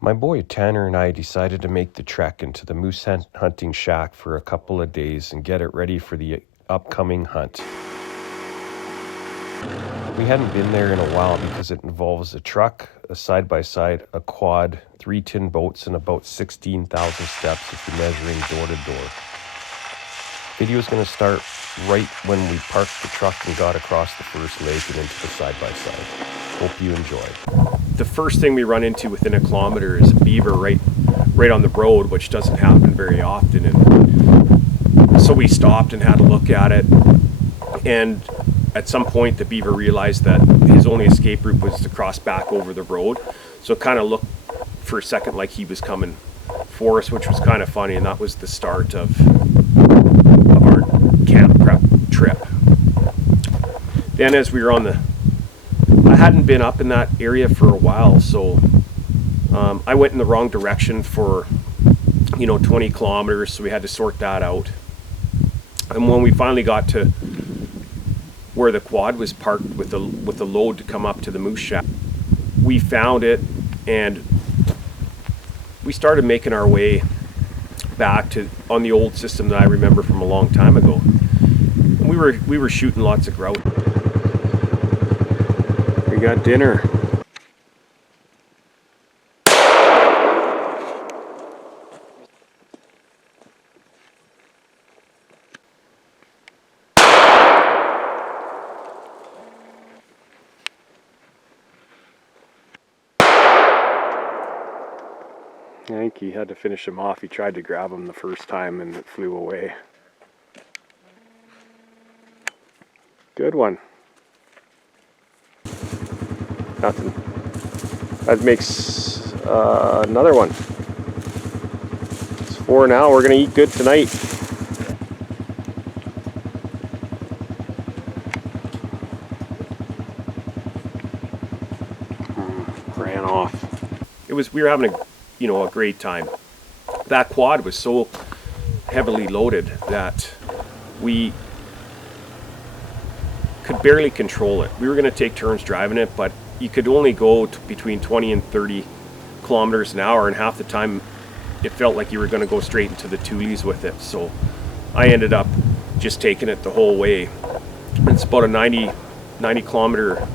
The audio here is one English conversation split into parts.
My boy Tanner and I decided to make the trek into the moose hunting shack for a couple of days and get it ready for the upcoming hunt. We hadn't been there in a while because it involves a truck, a side-by-side, a quad, 3 tin boats, and about 16,000 steps if you're measuring door to door. Video is going to start right when we parked the truck and got across the first lake and into the side-by-side. Hope you enjoy. The first thing we run into within a kilometer is a beaver right on the road, which doesn't happen very often. And so we stopped and had a look at it. And at some point, the beaver realized that his only escape route was to cross back over the road. So it kind of looked for a second like he was coming for us, which was kind of funny. And that was the start of our camp prep trip. Then as we were on I hadn't been up in that area for a while, so I went in the wrong direction for 20 kilometers, so we had to sort that out. And when we finally got to where the quad was parked with the load to come up to the moose shack, we found it and we started making our way back to on the old system that I remember from a long time ago. And we were shooting lots of grouse. We got dinner. I think he had to finish him off. He tried to grab him the first time and it flew away. Good one. Nothing. That makes another one. It's 4 now. We're gonna eat good tonight. Ran off. We were having a great time. That quad was so heavily loaded that we could barely control it. We were gonna take turns driving it, but you could only go between 20 and 30 kilometers an hour, and half the time it felt like you were going to go straight into the Tules with it. So I ended up just taking it the whole way. It's about a 90 kilometer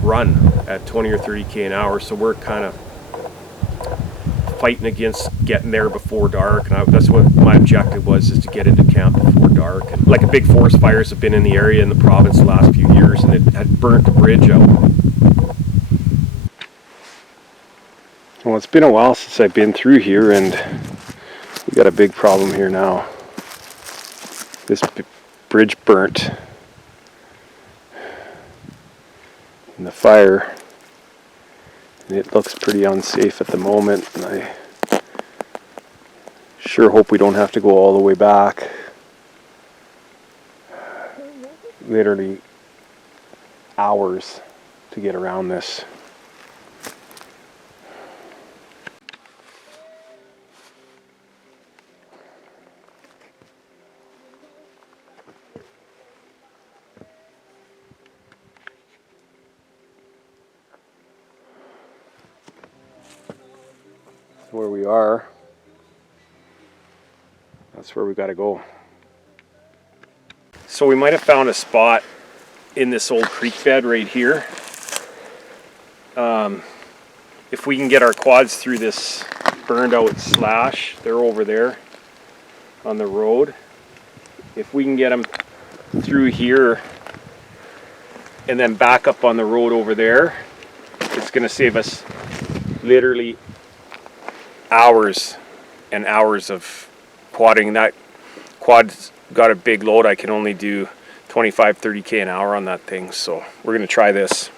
run at 20 or 30k an hour, so we're kind of fighting against getting there before dark, and that's what my objective was, is to get into camp before dark. And like a big forest fires have been in the area in the province the last few years, and it had burnt the bridge out. Well, it's been a while since I've been through here, and we got a big problem here now. This bridge burnt in the fire, and it looks pretty unsafe at the moment, and I sure hope we don't have to go all the way back. Literally hours to get around this. Where we are, that's where we got to go. So we might have found a spot in this old creek bed right here. If we can get our quads through this burned out slash, they're over there on the road. If we can get them through here and then back up on the road over there, it's going to save us literally hours and hours of quadding. That quad's got a big load. I can only do 25-30k an hour on that thing, so we're going to try this.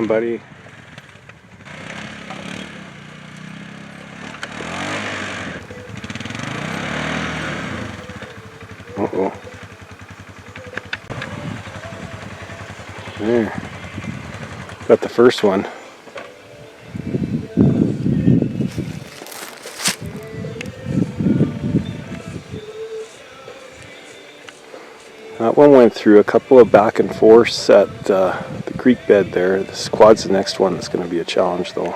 on, buddy. Uh-oh. There. Got the first one. That one went through a couple of back and forths at the creek bed there. The quad's the next one that's going to be a challenge though.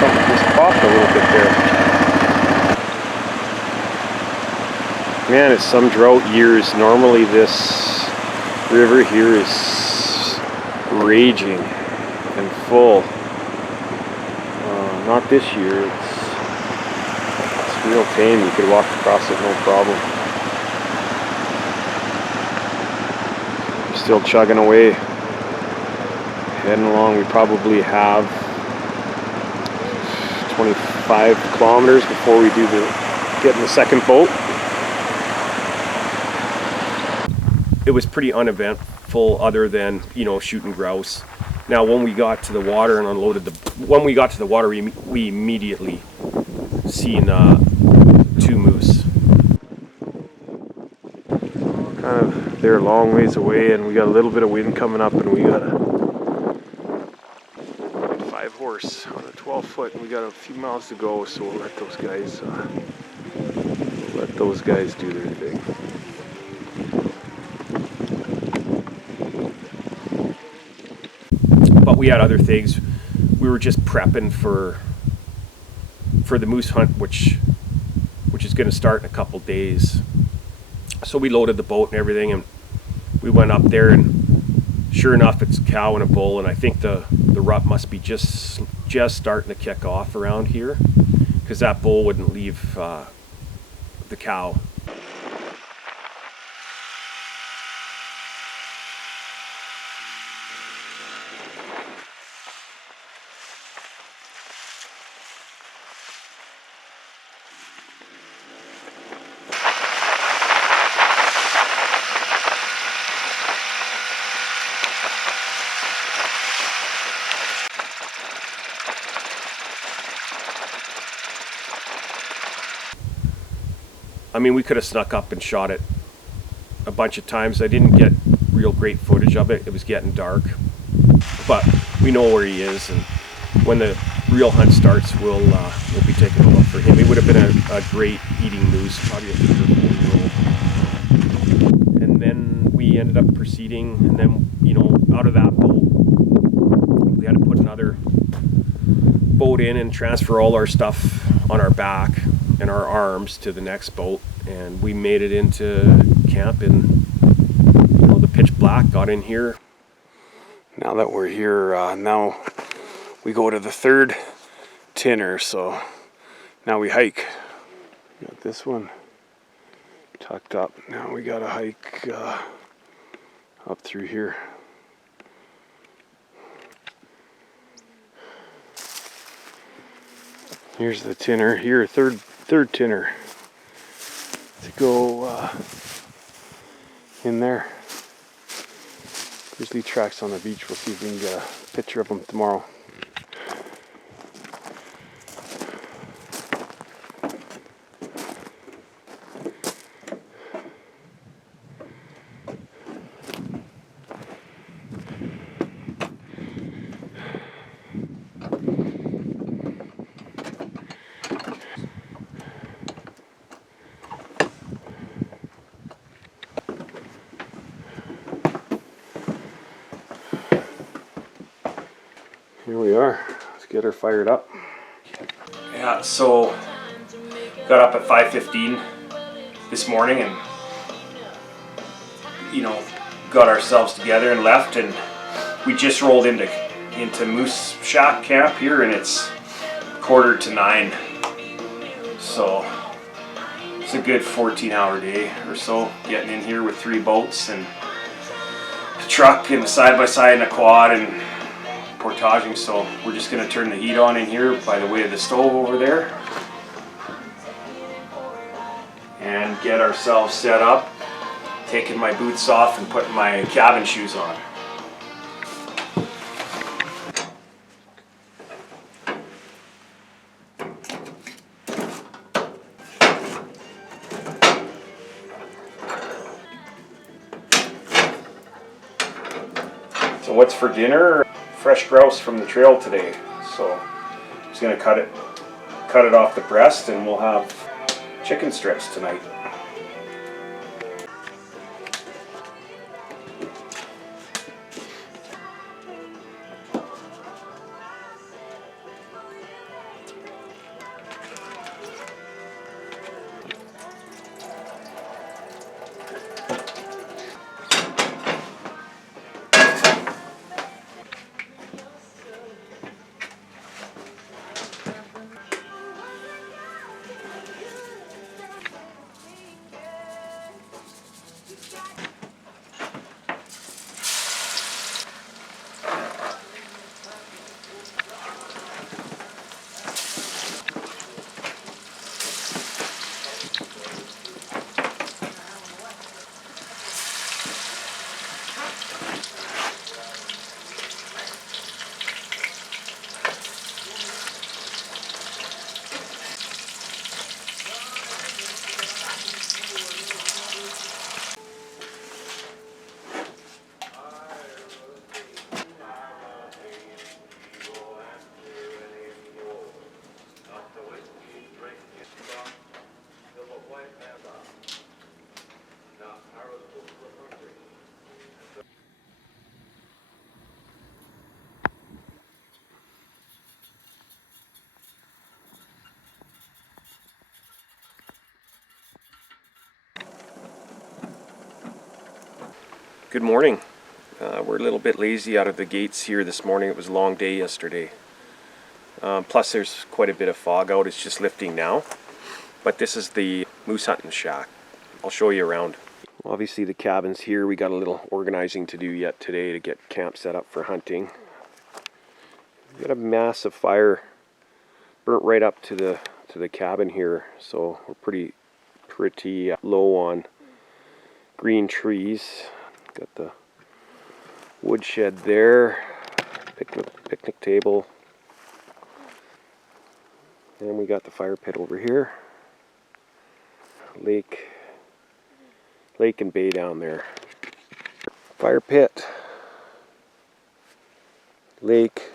Something just popped a little bit there. Man, it's some drought years. Normally this river here is raging and full. Not this year. It's real tame. You could walk across it no problem. Still chugging away. Heading along. We probably have 25 kilometers before we do get in the second boat. It was pretty uneventful other than, you know, shooting grouse. Now when we got to the water and unloaded when we got to the water, we immediately seen 2 moose. Kind of, they're a long ways away and we got a little bit of wind coming up and we got a 5-horse on a 12-foot and we got a few miles to go, so we'll let those guys do their thing. But we had other things. We were just prepping for the moose hunt, which is going to start in a couple days. So we loaded the boat and everything, and we went up there, and sure enough, it's a cow and a bull, and I think the rut must be just starting to kick off around here, because that bull wouldn't leave the cow. I mean, we could have snuck up and shot it a bunch of times. I didn't get real great footage of it. It was getting dark. But we know where he is, and when the real hunt starts, we'll be taking a look for him. He would have been a great eating moose, probably a 3 or 4-year-old. And then we ended up proceeding, and then, you know, out of that boat, we had to put another boat in and transfer all our stuff on our back and our arms to the next boat, and we made it into camp in, you know, the pitch black. Got in here. Now that we're here, now we go to the 3rd tinner, so now we hike. Got this one tucked up. Now we gotta hike up through here. Here's the tinner. Here, third tinner to go in there. Grizzly tracks on the beach. We'll see if we can get a picture of them tomorrow. Here we are. Let's get her fired up. Yeah, so got up at 5:15 this morning and got ourselves together and left, and we just rolled into Moose Shack camp here, and it's 8:45. So it's a good 14-hour day or so, getting in here with 3 boats and a truck and a side-by-side and a quad and portaging. So we're just going to turn the heat on in here by the way of the stove over there and get ourselves set up, taking my boots off and putting my cabin shoes on. So what's for dinner? Fresh grouse from the trail today. So I'm just gonna cut it off the breast, and we'll have chicken strips tonight. Good morning. We're a little bit lazy out of the gates here this morning. It was a long day yesterday. Plus there's quite a bit of fog out. It's just lifting now. But this is the moose hunting shack. I'll show you around. Obviously the cabin's here. We got a little organizing to do yet today to get camp set up for hunting. We got a massive fire burnt right up to the cabin here. So we're pretty low on green trees. Got the woodshed there, picnic table, and we got the fire pit over here. Lake and bay down there. Fire pit, lake.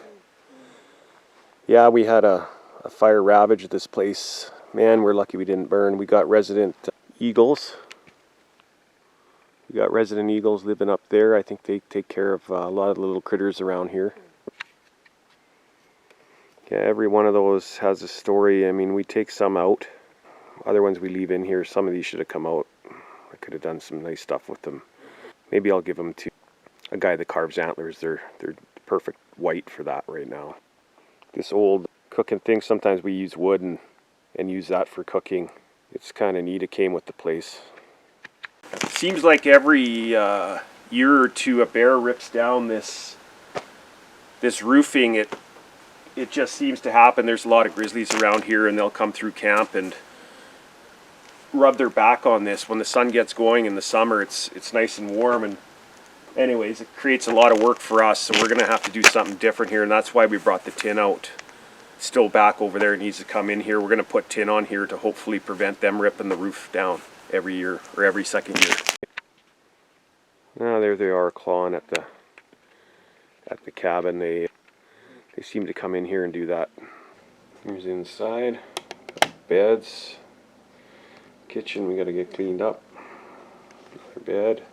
Yeah, we had a fire ravage this place. Man, we're lucky we didn't burn. We got resident eagles. We got resident eagles living up there. I think they take care of a lot of the little critters around here. Yeah, every one of those has a story. I mean, we take some out. Other ones we leave in here. Some of these should have come out. I could have done some nice stuff with them. Maybe I'll give them to a guy that carves antlers. They're perfect white for that right now. This old cooking thing, sometimes we use wood and use that for cooking. It's kind of neat. It came with the place. Seems like every year or two a bear rips down this roofing, it just seems to happen. There's a lot of grizzlies around here, and they'll come through camp and rub their back on this. When the sun gets going in the summer, it's nice and warm, and anyways, it creates a lot of work for us, so we're gonna have to do something different here, and that's why we brought the tin out. It's still back over there, it needs to come in here. We're gonna put tin on here to hopefully prevent them ripping the roof down every year or every second year. Now there they are clawing at the cabin. They seem to come in here and do that. Here's inside, beds, kitchen we gotta get cleaned up, another bed.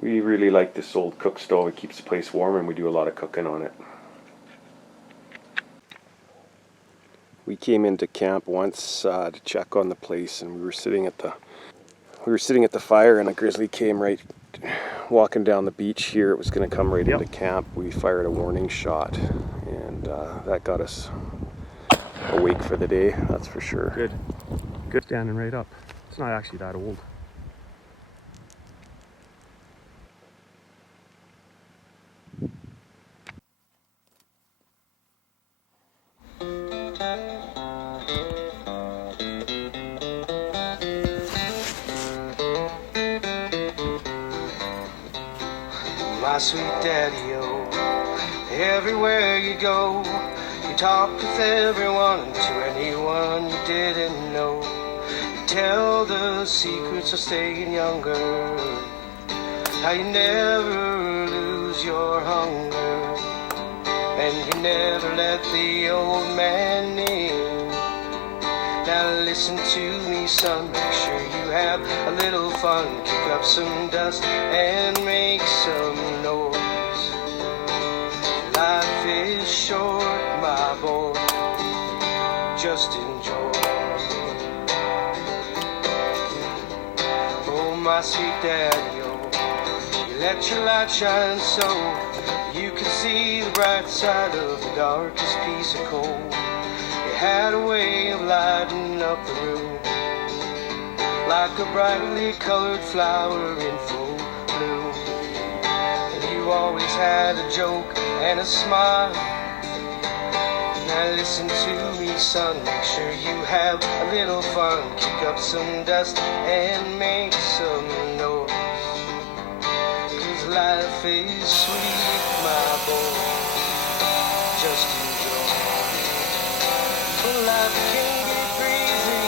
We really like this old cook stove. It keeps the place warm and we do a lot of cooking on it. We came into camp once to check on the place, and we were sitting at the fire, and a grizzly came right walking down the beach here. It was going to come right into camp. We fired a warning shot, and that got us awake for the day, that's for sure. Good, standing right up. It's not actually that old. My sweet daddy-o, everywhere you go, you talk with everyone and to anyone you didn't know. You tell the secrets of staying younger, how you never lose your hunger, and you never let the old man in. Now listen to me, son, make sure you have a little fun, kick up some dust and make some noise. Life is short, my boy, just enjoy. Oh, my sweet daddy-o, you let your light shine so you can see the bright side of the darkest piece of coal. You had a way of lighting up the room like a brightly colored flower in full bloom. And you always had a joke and a smile. Now listen to me, son, make sure you have a little fun, kick up some dust and make some noise. 'Cause life is sweet, my boy, just enjoy. Well, life can get crazy,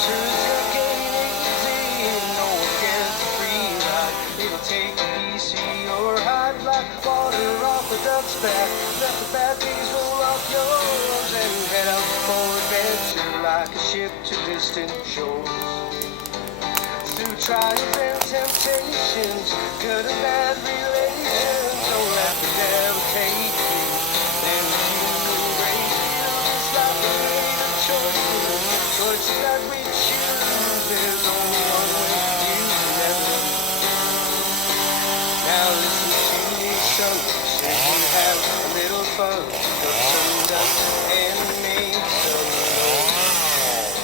sure as it ain't easy, and no one gets a free ride. It'll take a piece of your hide like water off a duck's back. Let the bad days roll off yours and head out for adventure like a ship to distant shores. Through trials and temptations, good and bad relations, don't let the devil take you. Then you embrace you. It's like we made a choices that we choose. There's only one way to do never. Now listen to me, son, so you have a little fun, got some dust and make some noise.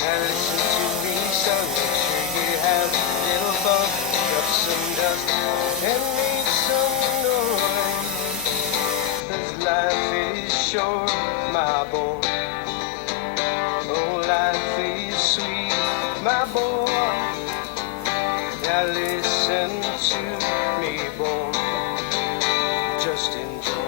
Now listen to me, son, make sure you have a little fun, got some dust and make some noise. 'Cause life is short, my boy. Oh, life is sweet, my boy. Now listen to me, boy, just enjoy.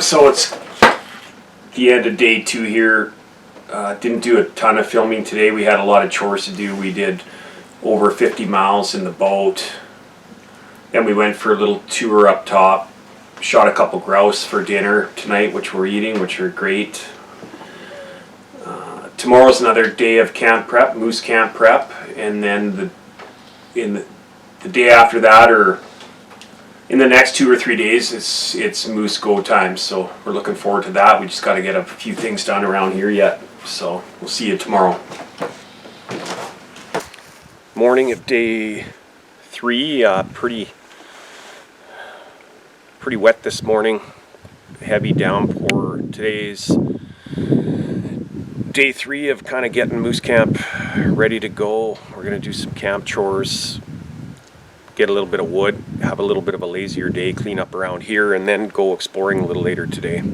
So it's the end of day 2 here. Didn't do a ton of filming today. We had a lot of chores to do. We did over 50 miles in the boat. Then we went for a little tour up top. Shot a couple grouse for dinner tonight, which we're eating, which are great. Tomorrow's another day of camp prep, moose camp prep, and then the day after that, or in the next 2 or 3 days, it's moose go time. So we're looking forward to that. We just got to get a few things done around here yet. So we'll see you tomorrow. Morning of day 3. Pretty wet this morning. Heavy downpour. Today's day 3 of kind of getting moose camp ready to go. We're gonna do some camp chores, get a little bit of wood, have a little bit of a lazier day, clean up around here, and then go exploring a little later today.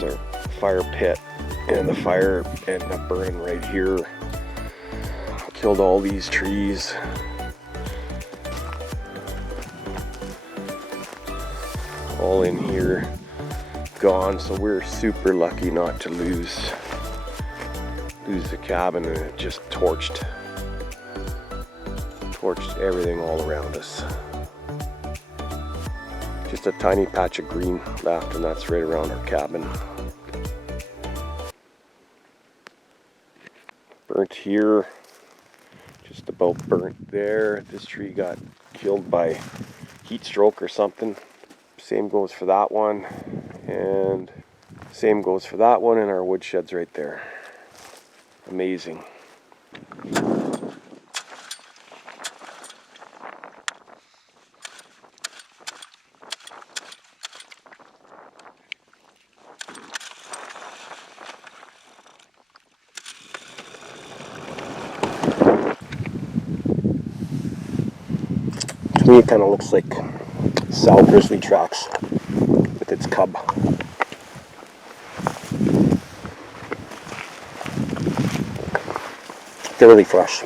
Our fire pit, and the fire ended up burning right here. Killed all these trees. All in here gone, so we're super lucky not to lose the cabin, and it just torched everything all around us. Just a tiny patch of green left, and that's right around our cabin. Burnt here, just about burnt there. This tree got killed by heat stroke or something. Same goes for that one, and same goes for that one, and our wood shed's right there. Amazing. To me, it kind of looks like sow grizzly tracks with its cub. They're really fresh.